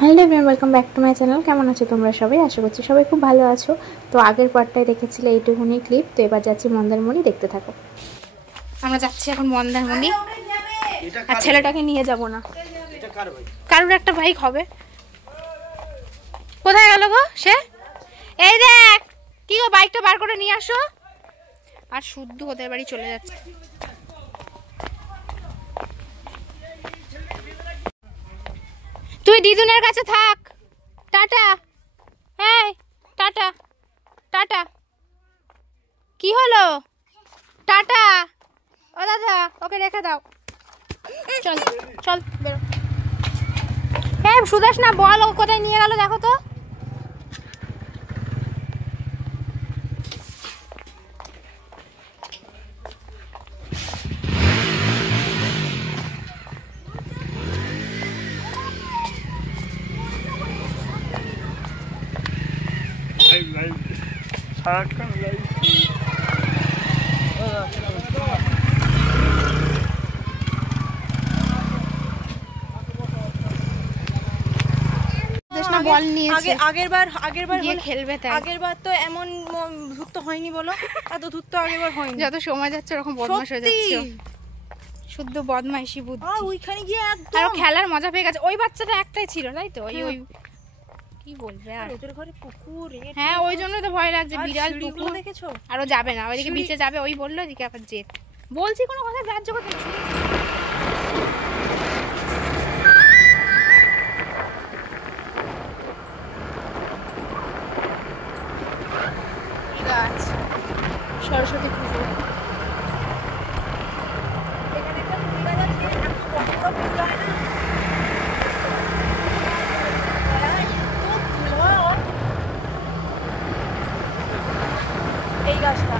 Hello everyone, welcome back to my channel. কেমন আছো তোমরা সবাই? আশা করছি সবাই খুব ভালো আছো। তো আগের পার্টটায় দেখেছিলে এইটুকুনি ক্লিপ, তো এবার যাচ্ছি মন্দারমণি, দেখতে থাকো। আমরা যাচ্ছি এখন মন্দারমণি, আর ছেলেটাকে নিয়ে যাব না, কারোর একটা বাইক হবে। কোথায় গেল গো সে? এই দেখ, কি গো, বাইকটা বার করে নিয়ে আসো। আর শুদ্ধ ওদের বাড়ি চলে যাচ্ছে। তুই দিদুনের কাছে থাক। টাটা। হ্যাঁ, টাটা টাটা। কি হলো? টাটা। ও দাদা, ওকে রেখে দাও। চল চল বেরো। হ্যাঁ সুদাস না, বল ও কোথায় নিয়ে গেল দেখো তো। আগেরবার তো এমন ধূর্ত হয়নি, বলো এত ধূর্ত আগেরবার হয়নি। যত সময় যাচ্ছে ওরকম বদমাশ হয়ে যাচ্ছে, শুদ্ধ বদমাইশি বুদ্ধি। ওইখানে গিয়ে আর খেলার মজা পেয়ে গেছে। ওই বাচ্চাটা একটাই ছিল তাই তো, ওই ওই কি বলবে। আর ওদের ঘরে পুকুর, হ্যাঁ ওই জন্যই তো ভয় লাগছে, বিড়াল পুকুর দেখেছো। আর ও যাবে না, ওইদিকে বিচে যাবে। ওই বললো এদিকে আবার জেদ। বলছি কোনো কথা গ্রাহ্য করতে না। গাছ সরস্বতী পুজো। এখানে একটা ফুল গাছ আছে, এত বড় বড় ফুল হয় না। এই গাছটা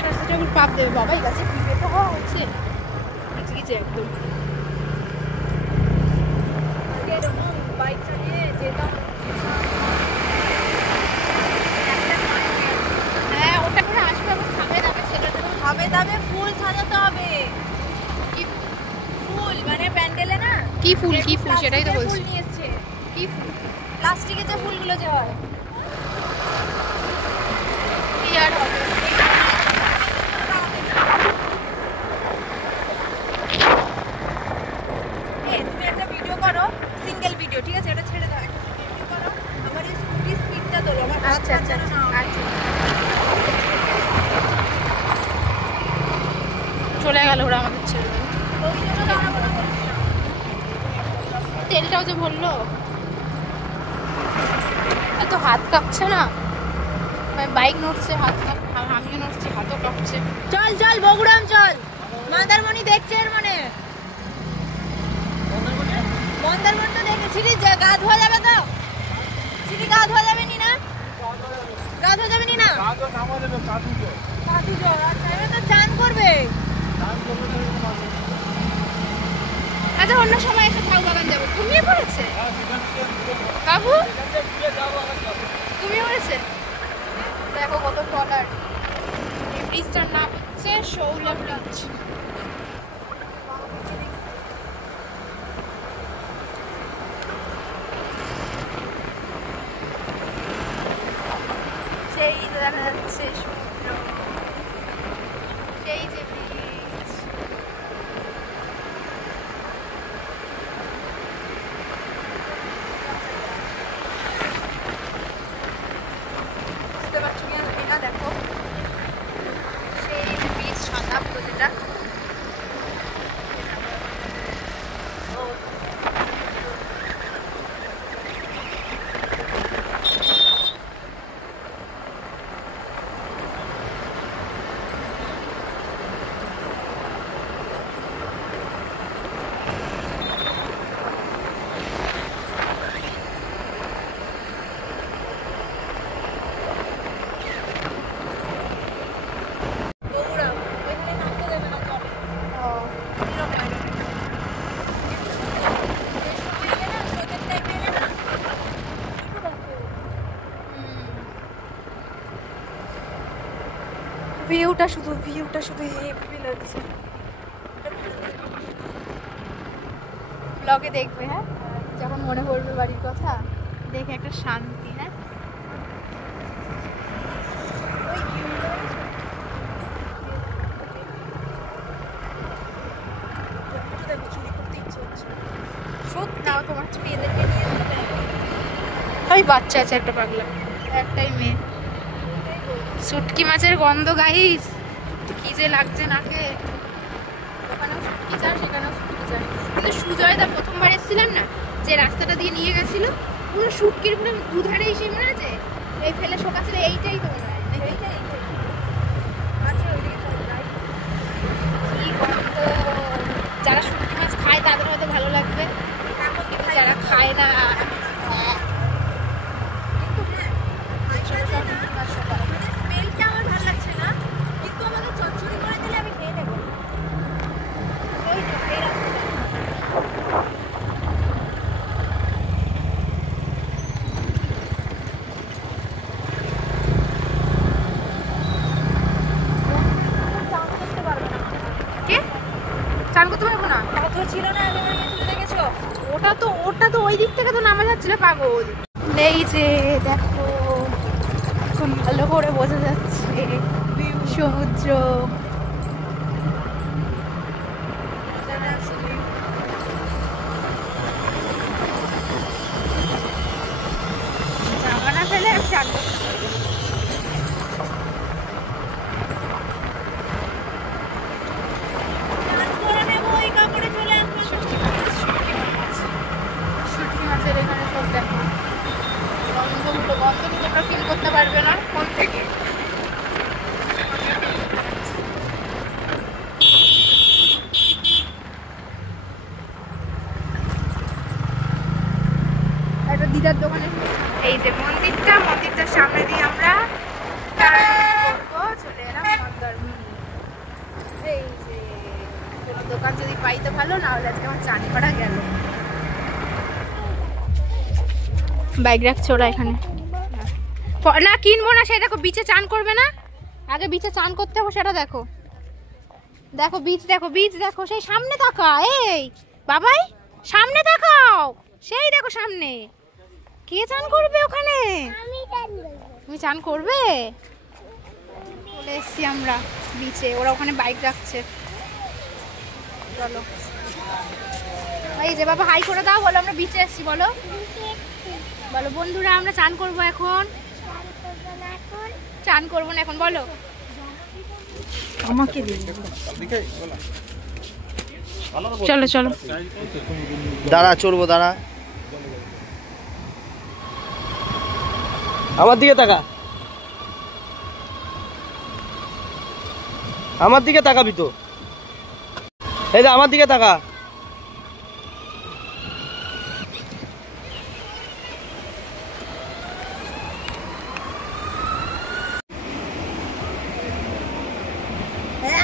সরস্বতী ঠাকুর পাপ দেবে বাবা, এই গাছে কি পেতে হওয়া হচ্ছে আজকে একদম। বাইক চালিয়ে যেতাম। হ্যাঁ ওটা করে আসবে, আবার খাবে দাবে, ছেলেটা খাবে দাবে, ফুল সাজাতে হবে। কি ফুল মানে প্যান্ডেলে না, কি ফুল? কি ফুল সেটাই তো বলছি। ফুল নিয়ে এসছে। কি ফুল? প্লাস্টিকের যে ফুলগুলো যে হয়। কি আর হবে? তুমি একটা ভিডিও করো, সিঙ্গেল ভিডিও, ঠিক আছে? এটা ছেড়ে দাও, একটা সিঙ্গেল ভিডিও করো। আমার এই স্কুটি স্পিডটা তোলো, আমার আচ্ছা আচ্ছা আচ্ছা আচ্ছা। চলে গেল ওরা আমাদের ছেড়ে। ওই জন্য দাঁড়াবো না বলছিলাম। তেলটাও যে ভরলো, এত হাত কাঁপছে না, বাইক নড়ছে, হাত আমিও নড়ছি, হাতও কাঁপছে। চল চল বগুড়াম চল, মন্দারমণি দেখছে এর মানে। মন্দারমণি তো দেখেছিলি, যে গা ধোয়া যাবে তো? সিঁড়ি গা ধোয়া যাবে নি না? গা ধোয়া যাবে নি না? কাদু জল, আচ্ছা এবার তো চান করবে। আচ্ছা অন্য সময় এসে ঝাউ বাগান যাবো। ঘুমিয়ে পড়েছে বাবু, ঘুমিয়ে পড়েছে। দেখো কত টলার। এই ব্রিজটার নাম হচ্ছে শৌলা ব্রিজ। সেই দেখা যাচ্ছে সমুদ্র, সেই যে ব্রিজ। বুঝতে পারছো কি না দেখো, সেই যে ব্রিজ সাদা পুরো, যেটা ভিউটা শুধু হেভি লাগছে। ব্লগে দেখবে, হ্যাঁ, যখন মনে পড়বে বাড়ির কথা, দেখে একটা শান্তি। হ্যাঁ, বাচ্চা আছে একটা পাগলা, একটাই মেয়ে। শুটকি মাছের গন্ধ গাইস, কি যে লাগছে নাকে। ওখানেও শুটকি চাষ, সেখানেও শুটকি চাষ। কিন্তু সুজয়দা প্রথমবার এসেছিলাম না, যে রাস্তাটা দিয়ে নিয়ে গেছিল, পুরো শুটকির পুরো দুধারে এসে মনে আছে এই ফেলে শোকা ছিল। এইটাই তো মনে হয়, কি গন্ধ। যারা শুটকি মাছ খায় তাদের হয়তো ভালো লাগবে, যারা খায় না, চান করতে পারবো না। ছিল না, ওটা তো ওই দিক থেকে তো নামা যাচ্ছিল পাগল। এই যে দেখো, খুব ভালো করে বোঝা যাচ্ছে সমুদ্র। জামা না ফেলে চান ফিল করতে পারবে না কোন থেকে। একটা দিদার দোকানে এই যে মন্দিরটার সামনে দিয়ে আমরা চলে এলাম মন্দারমণি। এই যে কোনো দোকান যদি পাই তো ভালো, না হলে আজকে আমার চান করা গেল। বাইক রাখছে ওরা এখানে, না কিনবো না। সে দেখো বিচে চান করবে না, আগে বিচে চান করতে হবে সেটা দেখো। দেখো বীজ, দেখো সেই সামনে তাকা। এই বাবাই সামনে তাকাও, সেই দেখো সামনে। কে চান করবে ওখানে? তুমি চান করবে? চলে এসছি আমরা বিচে, ওরা ওখানে বাইক রাখছে। চলো, এই যে বাবা হাই করে দাও, বলো আমরা বিচে এসছি। বলো বলো বন্ধুরা, আমরা চান করবো এখন। চান করবো না এখন, বলো। আমাকে চলো চলো, দাঁড়া, চলবো, দাঁড়া। আমার দিকে তাকা, আমার দিকে তাকাবি তো। এই যে আমার দিকে তাকা।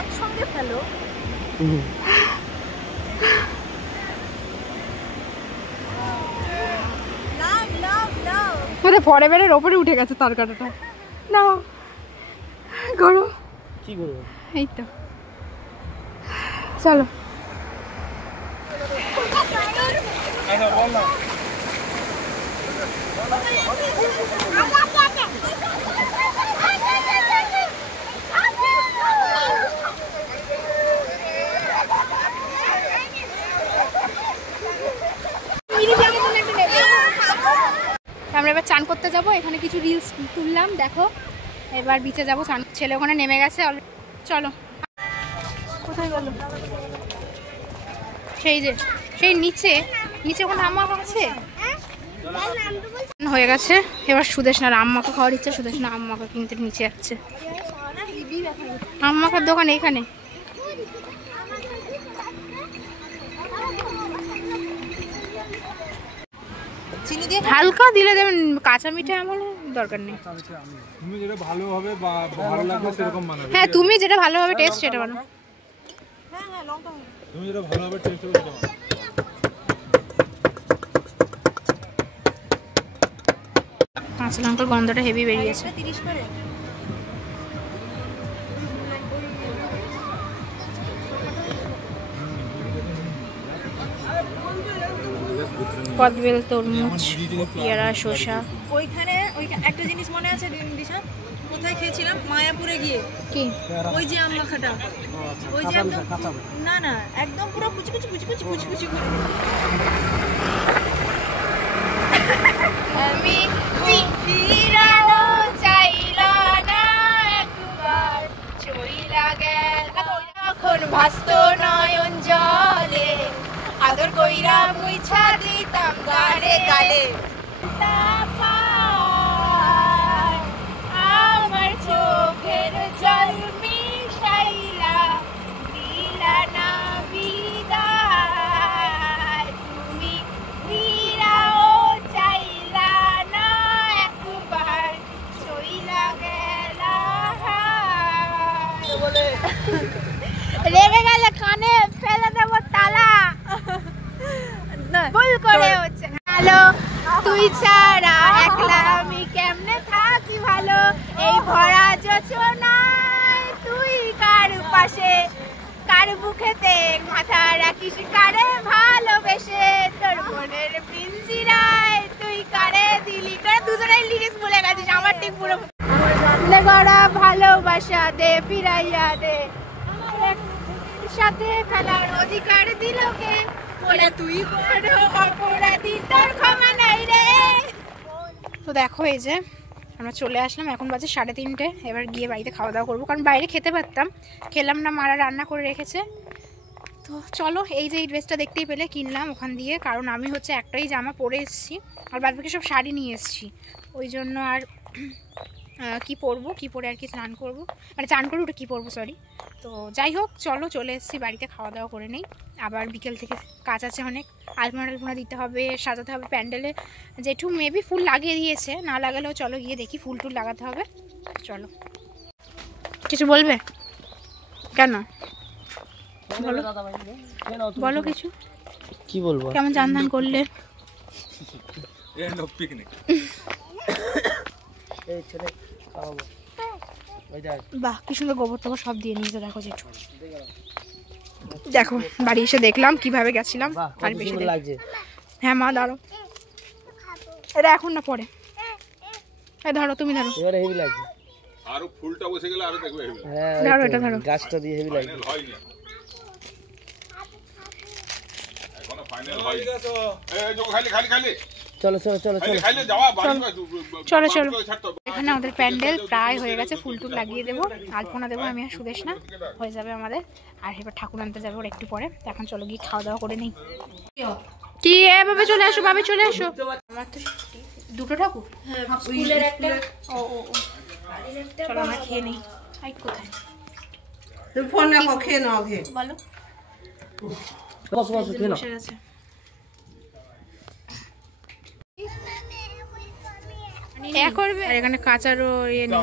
একসঙ্গে ফেলো। ফরেভারের ওপরে উঠে গেছে তার কাটাটা। না গরম, কি করবো? এই তো চলো। আমরা এবার চান করতে যাব, এখানে কিছু রিলস তুললাম দেখো। এবার বিচে যাবো, ছেলে ওখানে নেমে গেছে। চলো, কোথায় গেল? সেই নিচে ওখানে আম্মা আছে হয়ে গেছে। এবার সুদেশনার আম্মাকে খাওয়ার ইচ্ছা, সুদেশনা আম্মাকে কিনতে নিচে যাচ্ছে। আম্মাকার দোকান এখানে। হালকা দিলে দেবেন, কাঁচা মিঠা আমার দরকার নেই। তুমি যেটা ভালোভাবে ভালো লাগবে সেরকম বানাবে। হ্যাঁ, তুমি যেটা ভালোভাবে টেস্ট সেটা বানাও। তুমি যেটা ভালোভাবে টেস্ট করবে সেটা বানাও। কাঁচা লঙ্কার গন্ধটা হেভি বেরিয়েছে। কদবেল, তরমুজ, পেয়ারা, শসা। ওইখানে একটা জিনিস মনে আছে দিশা, কোথায় খেয়েছিলাম? মায়াপুরে গিয়ে। কি? ওই যে আম মাখাটা, ওই যে একদম না না একদম পুরো কুচি কুচি কুচি কুচি কুচি কুচি করে। আমি ফিরানো চাইলা না একবার, চইলা গেল যখন ভাসত নয়ন জলে, আদর কইরা মুইছা দিতাম গালে গালে। আমার চোখের জল মিশাইলা দিলা না বিদায়, তুমি ফিরাও চাইলা না একবার, চইলা গেলা। রেগে গেলে কানে ফেলে দেবো তালা, ভুল করে হচ্ছে। হ্যালো, তুই ছাড়া একলা আমি কেমনে থাকি ভালো, এই ভরা যোচনায় তুই কার পাশে, কার বুকেতে মাথা রাখিস কারে ভালোবেসে, তোর মনের পিঞ্জিরায় তুই কারে দিলি। তোরা দুজনেই লিরিক্স বলে গেছিস, আমার ঠিক পুরো গড়া ভালোবাসা দে ফিরাইয়া দে, সাথে ফেলার অধিকার দিল কে, বলে তুই বড় অপরাধী, তোর ক্ষমা নাই রে। তো দেখো এই যে আমরা চলে আসলাম, এখন বাজে 3:30। এবার গিয়ে বাড়িতে খাওয়া দাওয়া করবো, কারণ বাইরে খেতে পারতাম, খেলাম না, মারা রান্না করে রেখেছে। তো চলো, এই যে এই ড্রেসটা দেখতেই পেলে কিনলাম ওখান দিয়ে, কারণ আমি হচ্ছে একটাই জামা পরে এসেছি, আর বাদ বাকি সব শাড়ি নিয়ে এসেছি, ওই জন্য আর কি পরবো, কি পরে আর কি স্নান করবো, মানে চান করে ওটা কী পরবো সরি। তো যাই হোক চলো, চলে এসেছি বাড়িতে, খাওয়া দাওয়া করে নেই। আবার বিকেল থেকে কাজ আছে অনেক, আলপনা টালপনা দিতে হবে, সাজাতে হবে প্যান্ডেলে। জেঠু মেবি ফুল লাগিয়ে দিয়েছে, না লাগালেও চলো গিয়ে দেখি, ফুল টুল লাগাতে হবে। চলো, কিছু বলবে? কেন বলো, বলো কিছু। কি বলবো? কেমন চান ধান করলে? বাহ, কি সুন্দর গোবর টোবর সব দিয়ে নিয়েছে, দেখো জেঠু। দেখো বাড়ি এসে দেখলাম কিভাবে গেছিলাম, আর বেশি লাগছে। হ্যাঁ মা দাঁড়ো, এটা এখন না পরে, এই ধরো, তুমি ধরো। এবারে হেভি লাগছে, আরো ফুলটা বসে গেলে আরো দেখবে হেভি। হ্যাঁ ধরো, এটা ধরো, গাছটা দিয়ে হেভি লাগছে। এখনো ফাইনাল হয়নি। এই যে খালি খালি খালি চলো চলো চলো চলো খালি যাওয়া বাড়ি চলো চলো। এখানে আমাদের প্যান্ডেল প্রায় হয়ে গেছে, ফুল টুল লাগিয়ে দেবো, আলপনা দেবো আমি আর সুদেশ না, হয়ে যাবে আমাদের। আর এবার ঠাকুর আনতে যাবো ওর একটু পরে। এখন চলো গিয়ে খাওয়া দাওয়া করে নিই। কি এভাবে চলে আসো, ভাবে চলে আসো। আমার তো দুটো ঠাকুর, স্কুলের একটা, ও ও ও চলো আমরা খেয়ে নিই। আই কোথায় তুমি ফোন রাখো, খেয়ে নাও আগে। বলো, বসো বসো খেলো। বসে গেছে। করবে আর এখানে কাঁচারও ইয়ে নেই,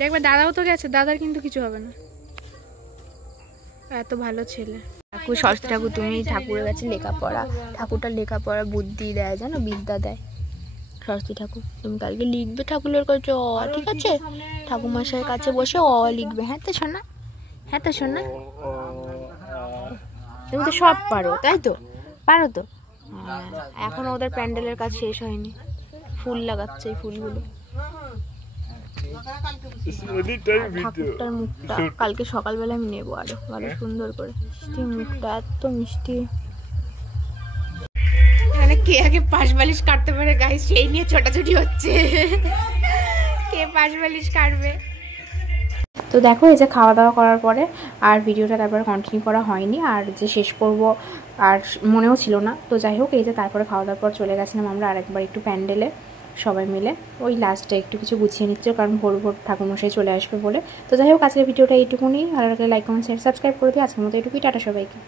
দেখবে দাদাও তো গেছে, দাদার কিন্তু কিছু হবে না, এত ভালো ছেলে। ঠাকুর সরস্বতী ঠাকুর, তুমি ঠাকুরের কাছে লেখাপড়া, ঠাকুরটা লেখাপড়া বুদ্ধি দেয়, জানো, বিদ্যা দেয় সরস্বতী ঠাকুর। তুমি কালকে লিখবে ঠাকুরের কাছে অ, ঠিক আছে? ঠাকুরমশাইয়ের কাছে বসে অ লিখবে, হ্যাঁ তো শোনা, হ্যাঁ তো শোনা। তুমি তো সব পারো, তাই তো? পারো তো? এখন ওদের প্যান্ডেলের কাজ শেষ হয়নি, ফুল লাগাচ্ছে, এই ফুলগুলো। ঠাকুরটার মুখটা কালকে সকালবেলা আমি নেবো আরো ভালো সুন্দর করে, মিষ্টি মুখটা, এত মিষ্টি। এখানে কে আগে পাশ বালিশ কাটতে পারে গাইস, সেই নিয়ে ছোটাছুটি হচ্ছে, কে পাশ বালিশ কাটবে। তো দেখো এই যে খাওয়া দাওয়া করার পরে আর ভিডিওটা তারপরে কন্টিনিউ করা হয়নি, আর যে শেষ করব আর মনেও ছিল না। তো যাই হোক এই যে তারপরে খাওয়া দাওয়ার পর চলে গেছিলাম আমরা আরেকবার একটু প্যান্ডেলে সবাই মিলে, ওই লাস্টে একটু কিছু গুছিয়ে নিচ্ছে, কারণ ভোর ভোর ঠাকুরমশাই চলে আসবে বলে। তো যাই হোক আজকের ভিডিওটা এইটুকুনি, ভালো লাগলে লাইক কমেন্ট শেয়ার সাবস্ক্রাইব করে দিই। আজকের মতো এইটুকুই, টাটা সবাইকে।